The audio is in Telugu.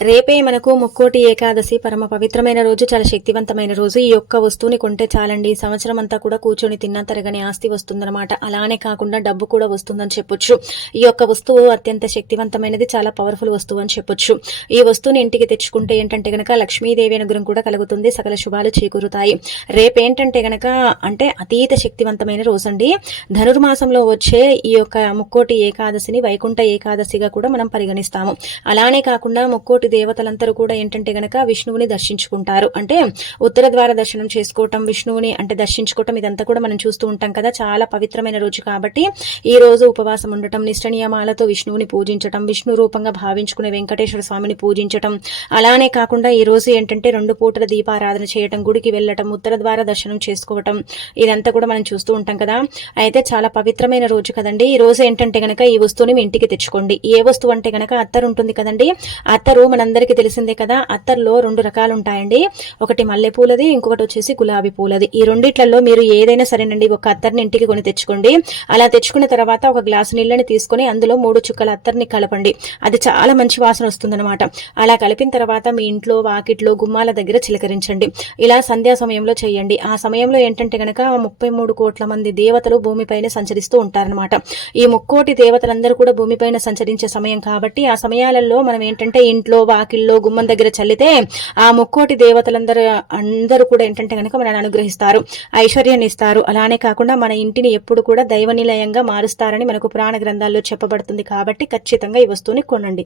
రేపే మనకు ముక్కోటి ఏకాదశి పరమ పవిత్రమైన రోజు చాలా శక్తివంతమైన రోజు. ఈ యొక్క వస్తువుని కొంటే చాలండి. ఈ సంవత్సరం అంతా కూడా కూర్చొని తిన్నా తరగని ఆస్తి వస్తుందన్నమాట. అలానే కాకుండా డబ్బు కూడా వస్తుందని చెప్పొచ్చు. ఈ యొక్క వస్తువు అత్యంత శక్తివంతమైనది చాలా పవర్ఫుల్ వస్తువు అని చెప్పొచ్చు. ఈ వస్తువుని ఇంటికి తెచ్చుకుంటే ఏంటంటే గనక లక్ష్మీదేవి అనుగ్రహం కూడా కలుగుతుంది. సకల శుభాలు చేకూరుతాయి. రేపేంటంటే గనక అంటే అతీత శక్తివంతమైన రోజు అండి ధనుర్మాసంలో వచ్చే ఈ యొక్క ముక్కోటి ఏకాదశిని వైకుంఠ ఏకాదశిగా కూడా మనం పరిగణిస్తాము. అలానే కాకుండా ముక్కోటి దేవతలందరూ కూడా ఏంటంటే గనక విష్ణువుని దర్శించుకుంటారు. అంటే ఉత్తర ద్వార దర్శనం చేసుకోవటం విష్ణువుని అంటే దర్శించుకోవటం ఇదంతా కూడా మనం చూస్తూ ఉంటాం కదా. చాలా పవిత్రమైన రోజు కాబట్టి ఈ రోజు ఉపవాసం ఉండటం నిష్ట నియమాలతో విష్ణువుని పూజించటం విష్ణు రూపంగా భావించుకునే వెంకటేశ్వర స్వామిని పూజించటం. అలానే కాకుండా ఈ రోజు ఏంటంటే రెండు పూటల దీపారాధన చేయటం గుడికి వెళ్ళటం ఉత్తర ద్వార దర్శనం చేసుకోవటం ఇదంతా కూడా మనం చూస్తూ ఉంటాం కదా. అయితే చాలా పవిత్రమైన రోజు కదండి. ఈ రోజు ఏంటంటే గనక ఈ వస్తువుని మీ ఇంటికి తెచ్చుకోండి. ఏ వస్తువు అంటే గనక అత్తరు ఉంటుంది కదండి. అత్తరు మనందరికీ తెలిసిందే కదా అత్తర్లో రెండు రకాలు ఉంటాయండి ఒకటి మల్లె పూలది ఇంకొకటి వచ్చేసి గులాబీ పూలది. ఈ రెండిట్లలో మీరు ఏదైనా సరేనండి ఒక అత్తర్ని ఇంటికి కొని తెచ్చుకోండి. అలా తెచ్చుకున్న తర్వాత ఒక గ్లాసు నీళ్ళని తీసుకొని అందులో మూడు చుక్కల అత్తర్ని కలపండి. అది చాలా మంచి వాసన వస్తుందన్నమాట. అలా కలిపిన తర్వాత మీ ఇంట్లో వాకిట్లో గుమ్మాల దగ్గర చిలకరించండి. ఇలా సంధ్యా సమయంలో చేయండి. ఆ సమయంలో ఏంటంటే గనక ముప్పై మూడు కోట్ల మంది దేవతలు భూమిపైన సంచరిస్తూ ఉంటారనమాట ఈ ముక్కోటి దేవతలందరూ కూడా భూమిపైన సంచరించే సమయం కాబట్టి ఆ సమయాలలో మనం ఏంటంటే ఇంట్లో వాకిల్లో గుమ్మం దగ్గర చల్లితే ఆ ముక్కోటి దేవతలందరూ అందరూ కూడా ఏంటంటే కనుక మనల్ని అనుగ్రహిస్తారు ఐశ్వర్యాన్ని ఇస్తారు అలానే కాకుండా మన ఇంటిని ఎప్పుడు కూడా దైవ నిలయంగా మారుస్తారని మనకు పురాణ గ్రంథాల్లో చెప్పబడుతుంది కాబట్టి ఖచ్చితంగా ఈ వస్తువుని కొనండి.